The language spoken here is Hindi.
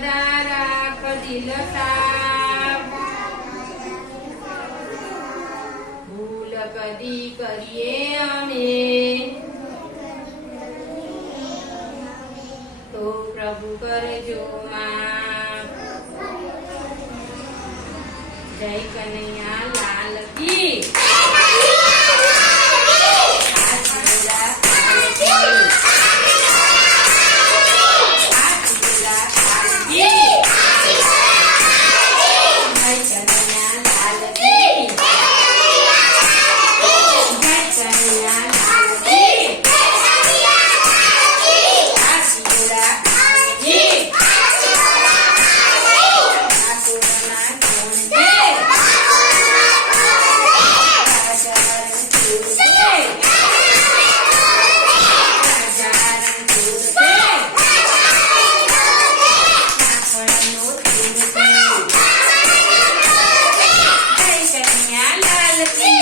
भूल कदी करिए तो प्रभु कर जो जय कन्हैया लाल की ¡Sí!